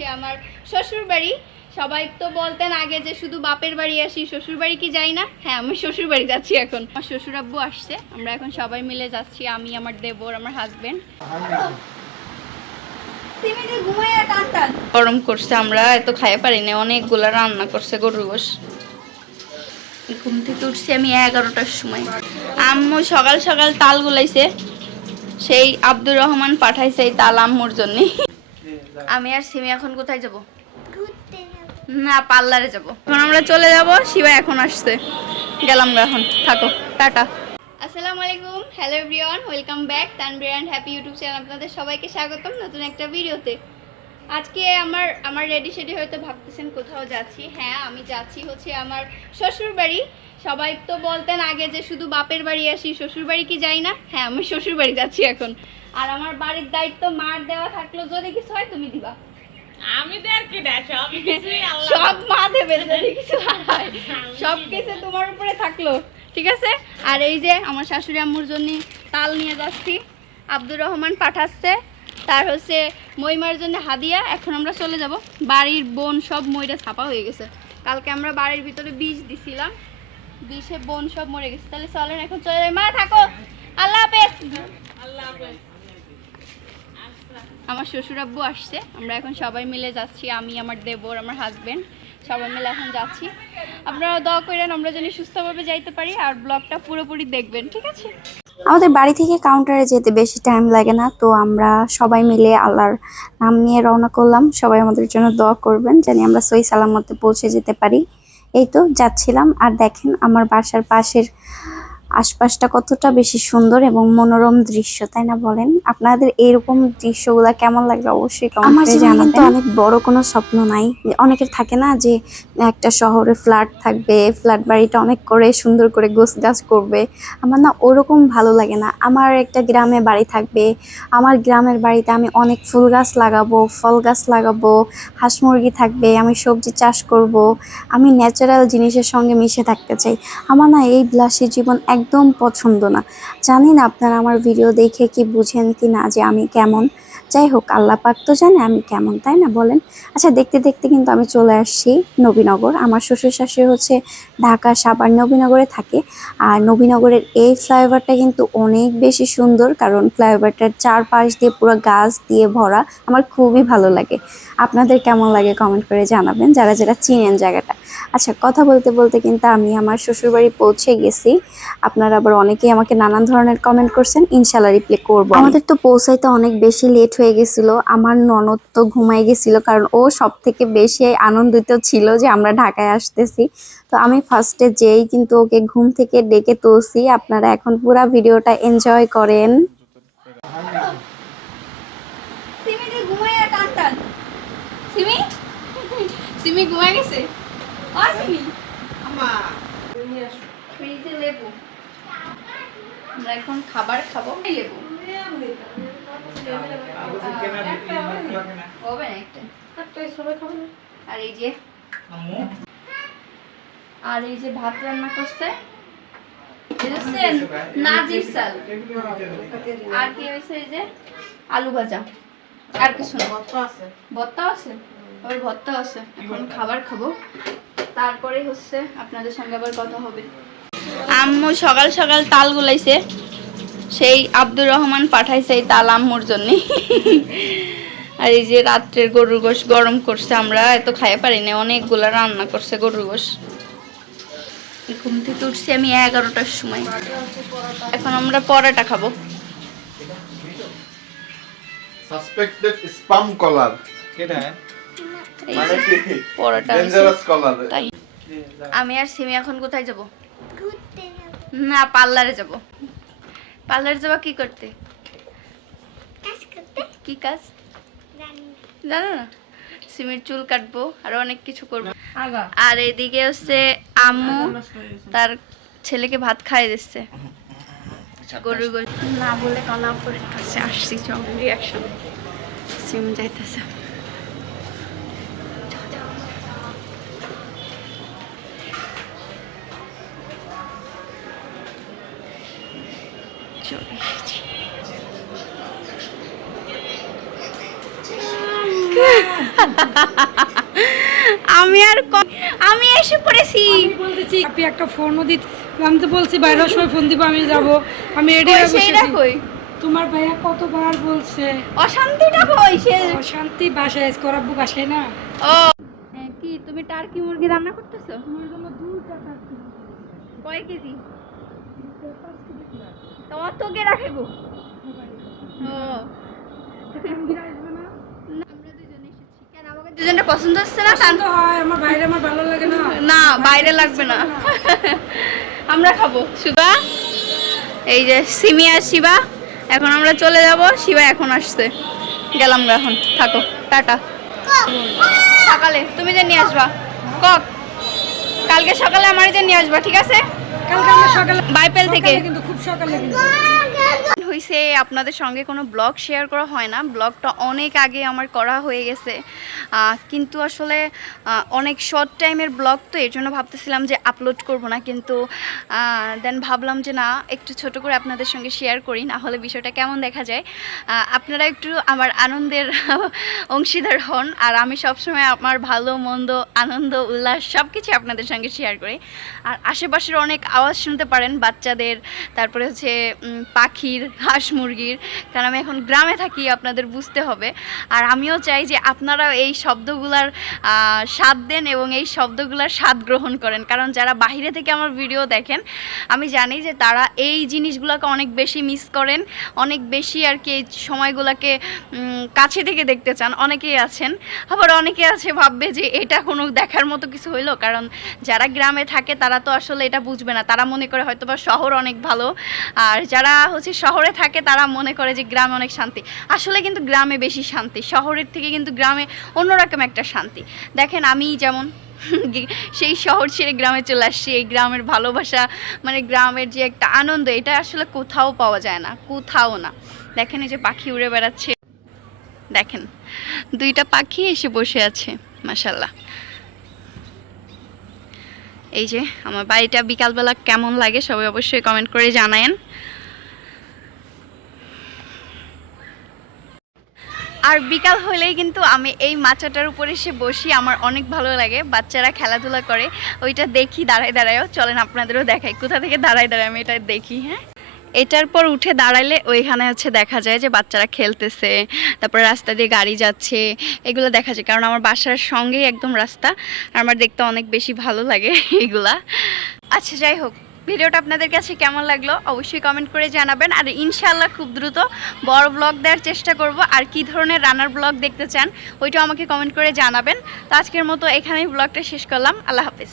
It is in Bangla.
হচ্ছে আমার শ্বশুর বাড়ি। সবাই তো বলতেন আগে যে শুধু বাপের বাড়ি আসি, শ্বশুর বাড়ি কি যাই না। হ্যাঁ, আমি শ্বশুর বাড়ি যাচ্ছি এখন। আমার শ্বশুর আব্বু আসছে, আমরা এখন সবাই মিলে যাচ্ছি, আমি, আমার দেবর, আমার হাজবেন্ড। গরম করছে, আমরা এত খাইয়ে পারি না, অনেকগুলা রান্না করছে গরুর গোশ। ঘুম থেকে উঠছি আমি 11টার সময়। আম্মু সকাল সকাল তাল গুলাইছে, সেই আব্দুর রহমান পাঠাইছে এই তাল আম্মুর জন্য। আমি আর সিমি এখন কোথায় যাব? না, পার্লারে যাব। এখন আমরা চলে যাব, শিবা এখন আসছে। গেলাম গা, এখন থাকো, টাটা। আসসালামু আলাইকুম, hello everyone, welcome back Tanvir and happy YouTube channel. আপনাদের সবাইকে স্বাগতম নতুন একটা ভিডিওতে। আজকে আমার রেডি শেডি হয়তো ভাবতেছেন কোথাও যাচ্ছি। হ্যাঁ, আমি যাচ্ছি হচ্ছে আমার শ্বশুর বাড়ি। সবাই তো বলতেন আগে যে শুধু বাপের বাড়ি আসি, শ্বশুর বাড়ি কি যাই না। হ্যাঁ, আমি শ্বশুর বাড়ি যাচ্ছি এখন। আর আমার বাড়ির দায়িত্ব মার দেওয়া থাকলো, যদি কিছু হয় তুমি দিবা। আমি দেখ কি দেখ সব মা দেবে, যদি কিছু হয় সব কিছু তোমার উপরে থাকলো, ঠিক আছে। আর এই যে আমার শাশুড়ি আম্মুর জন্য তাল নিয়ে যাচ্ছি, আব্দুর রহমান পাঠাচ্ছে। তার হচ্ছে মইমার জন্য হাদিয়া। এখন আমরা চলে যাব। বাড়ির বোন সব মইটা ছাপা হয়ে গেছে, কালকে আমরা বাড়ির ভিতরে বিষ দিছিলাম, বিষে বোন সব মরে গেছে। তাহলে চলেন এখন চলে যাই। মা থাকো, আল্লাহ হাফেজ। আল্লাহ হাফেজ। আমার শ্বশুর আব্বু আসছে, আমরা এখন সবাই মিলে যাচ্ছি, আমি, আমার দেবর, আমার হাজবেন্ড, সবাই মিলে এখন যাচ্ছি। আপনারা দোয়া করেন আমরা যেন সুস্থভাবে যাইতে পারি, আর ব্লগটা পুরোপুরি দেখবেন, ঠিক আছে। আমাদের বাড়ি থেকে কাউন্টারে যেতে বেশি টাইম লাগে না, তো আমরা সবাই মিলে আল্লাহর নাম নিয়ে রওনা করলাম। সবাই আমাদের জন্য দোয়া করবেন জানি আমরা সহি সালামতে পৌঁছে যেতে পারি। এই তো যাচ্ছিলাম, আর দেখেন আমার বাসার পাশের আশপাশটা কতটা বেশি সুন্দর এবং মনোরম দৃশ্য, তাই না বলেন? আপনাদের এরকম দৃশ্যগুলা কেমন লাগবে অবশ্যই কমেন্ট করে জানাবেন। কিন্তু অনেক বড় কোনো স্বপ্ন নাই, অনেকের থাকে না যে একটা শহরে ফ্ল্যাট থাকবে, ফ্ল্যাট বাড়িটা অনেক করে সুন্দর করে গোছগাছ করবে। আমার না ওরকম ভালো লাগে না। আমার একটা গ্রামে বাড়ি থাকবে, আমার গ্রামের বাড়িতে আমি অনেক ফুল গাছ লাগাবো, ফল গাছ লাগাবো, হাঁস মুরগি থাকবে, আমি সবজি চাষ করব, আমি ন্যাচারাল জিনিসের সঙ্গে মিশে থাকতে চাই। আমার না এই বিলাসী জীবন একদম পছন্দ না। জানি না আপনারা আমার ভিডিও দেখে কি বুঝেন কি না যে আমি কেমন। যাই হোক, আল্লাহ পাক তো জানে আমি কেমন, তাই না বলেন? আচ্ছা, দেখতে দেখতে কিন্তু আমি চলে আসছি নবীনগর। আমার শ্বশুর শাশুড়ি হচ্ছে ঢাকা সাভার নবীনগরে থাকে। আর নবীনগরের এই ফ্লাইওভারটা কিন্তু অনেক বেশি সুন্দর, কারণ ফ্লাইওভারটার চারপাশ দিয়ে পুরো গাছ দিয়ে ভরা। আমার খুবই ভালো লাগে। আপনাদের কেমন লাগে কমেন্ট করে জানাবেন, যারা যারা চিনেন জায়গাটা। আচ্ছা, কথা বলতে বলতে কিন্তু আমি আমার শ্বশুরবাড়ি পৌঁছে গেছি। আপনারা আবার অনেকেই আমাকে নানান ধরনের কমেন্ট করছেন, ইনশাল্লাহ রিপ্লাই করবো। আমাদের তো পৌঁছাইতে অনেক বেশি লেট হয়ে গেছিল। আমার ননদ তো ঘুমাই গেছিল, কারণ ও সব থেকে বেশি আনন্দিত ছিল যে আমরা ঢাকায় আসতেছি। তো আমি ফার্স্টে যেই কিন্তু ওকে ঘুম থেকে ডেকে তুলছি। আপনারা এখন পুরো ভিডিওটা এনজয় করেন। সিমি ঘুমায় গেছে। ফ্রিজে লেবু, আমরা এখন খাবার খাবো। লেবু হবে না একটা, আর এই যে ভাত রান্না করছে, নাজির চাল, আর কি হয়েছে এই যে আলু ভাজা, আর কিছু না। ভর্তা আছে, আবার ভর্তা আছে। এখন খাবার খাবো, তারপরে হচ্ছে আপনাদের সঙ্গে আবার কথা হবে। আম্মু সকাল সকাল তাল গুলাইছে, সেই আব্দুর রহমান পাঠাইছে এই তাল আম্মুর জন্য। আর এই যে রাত্রের গরুর গোশ গরম করছে, আমরা এত খাইয়ে পারি না, অনেকগুলা রান্না করছে গরুর গোশ। ঘুম থেকে উঠছি আমি 11টার সময়। এখন আমরা পরোটা খাবো। সাসপেক্টেড স্পাম কলার কেডা মানে কি পরোটা ডেঞ্জারাস কলার। তাই আমি আর সিমি এখন কোথায় যাব? না, পার্লারে যাব। পার্লারে যাবা কি করতে? কি কাজ জানো না? সিমির চুল কাটবো, আর অনেক কিছু করবো। আর এদিকে হচ্ছে আম্মু তার ছেলেকে ভাত খাইয়ে দিচ্ছে। গরুর গোশ না বলে কলাপুরের কাছে আসছি, চল রিয়াকশন। সিম যাইতেছে, চলে এসেছি। বলছি আপনি একটা ফোনও দিত, আমি তো বলছি বাইরের সময় ফোন দিব, আমি যাব, আমি রেডি কই হয়ে বসে সেইটা আছি। কই? তোমার ভাইয়া কতবার বলছে অশান্তিটা কই সে? শান্তি বাসায় করাবো, বাসায় না ও কি তুমি টার্কি মুরগি রান্না করতেছো? তোমার জন্য 2 টাকা কয় কেজি? তো অত কে রাখে গো? ও না, আমরা দুজনে এসেছি। কেন আমাকে দুজনটা পছন্দ হচ্ছে না? পছন্দ হয় আমার বাইরে, আমার ভালো লাগে না। না বাইরে লাগবে না, আমরা খাবো। শিবা, এই যে সিমি আর শিবা, এখন আমরা চলে যাব। শিবা এখন আসছে, গেলাম গা, এখন থাকো, টাটা। সকালে তুমি যে নিয়ে আসবা কক, কালকে সকালে আমার যে নিয়ে আসবা, ঠিক আছে? কালকে আমরা সকালে বাইপেল থেকে কিন্তু খুব সকালে কিন্তু হইছে। আপনাদের সঙ্গে কোনো ব্লগ শেয়ার করা হয় না, ব্লগটা অনেক আগে আমার করা হয়ে গেছে, কিন্তু আসলে অনেক শর্ট টাইমের ব্লগ, তো এর জন্য ভাবতেছিলাম যে আপলোড করব না, কিন্তু দেন ভাবলাম যে না, একটু ছোট করে আপনাদের সঙ্গে শেয়ার করি, না হলে বিষয়টা কেমন দেখা যায়। আপনারা একটু আমার আনন্দের অংশীদার হন, আর আমি সবসময় আমার ভালো মন্দ, আনন্দ উল্লাস সব কিছু আপনাদের সঙ্গে শেয়ার করি। আর আশেপাশের অনেক আওয়াজ শুনতে পারেন, বাচ্চাদের, তারপরে হচ্ছে পাখির, হাঁস মুরগির, কারণ আমি এখন গ্রামে থাকি, আপনাদের বুঝতে হবে। আর আমিও চাই যে আপনারা এই শব্দগুলার স্বাদ দেন এবং এই শব্দগুলার স্বাদ গ্রহণ করেন, কারণ যারা বাইরে থেকে আমার ভিডিও দেখেন, আমি জানি যে তারা এই জিনিসগুলোকে অনেক বেশি মিস করেন, অনেক বেশি আর কি এই সময়গুলোকে কাছে থেকে দেখতে চান। অনেকেই আছেন, আবার অনেকে আছে ভাববে যে এটা কোনো দেখার মতো কিছু হইলো, কারণ যারা গ্রামে থাকে তারা তো আসলে এটা বুঝবে না, তারা মনে করে হয়তো বা শহর অনেক ভালো, আর যারা হচ্ছে শহরে থাকে তারা মনে করে যে গ্রামে অনেক শান্তি। আসলে কিন্তু গ্রামে বেশি শান্তি, শহরের থেকে কিন্তু গ্রামে অন্যরকম একটা শান্তি। দেখেন আমি যেমন সেই শহর ছেড়ে গ্রামে চলে আসছি, এই গ্রামের ভালোবাসা, মানে গ্রামের যে একটা আনন্দ, এটা আসলে কোথাও পাওয়া যায় না, কোথাও না। দেখেন এই যে পাখি উড়ে বেড়াচ্ছে, দেখেন 2টা পাখি এসে বসে আছে, মাশাআল্লাহ। এই যে আমার বাড়িটা বিকালবেলা কেমন লাগে সবাই অবশ্যই কমেন্ট করে জানায়েন। আর বিকাল হলেই কিন্তু আমি এই মাচাটার উপরে এসে বসি, আমার অনেক ভালো লাগে। বাচ্চারা খেলাধুলা করে, ওইটা দেখি দাঁড়ায় দাঁড়ায়ও। চলেন আপনাদেরও দেখাই কোথা থেকে দাঁড়ায় দাঁড়ায় আমি এটা দেখি। হ্যাঁ, এটার পর উঠে দাঁড়াইলে ওইখানে হচ্ছে দেখা যায় যে বাচ্চারা খেলতেছে, তারপরে রাস্তা দিয়ে গাড়ি যাচ্ছে, এগুলো দেখা যায়, কারণ আমার বাসার সঙ্গেই একদম রাস্তা, আর আমার দেখতে অনেক বেশি ভালো লাগে এগুলা। আচ্ছা যাই হোক, ভিডিওটা আপনাদের কাছে কেমন লাগলো অবশ্যই কমেন্ট করে জানাবেন, আর ইনশাআল্লাহ খুব দ্রুত বড় ব্লগ দেওয়ার চেষ্টা করব। আর কি ধরনের রান্নার ব্লগ দেখতে চান ওইটাও আমাকে কমেন্ট করে জানাবেন। তো আজকের মতো এখানেই ব্লগটা শেষ করলাম, আল্লাহ হাফেজ।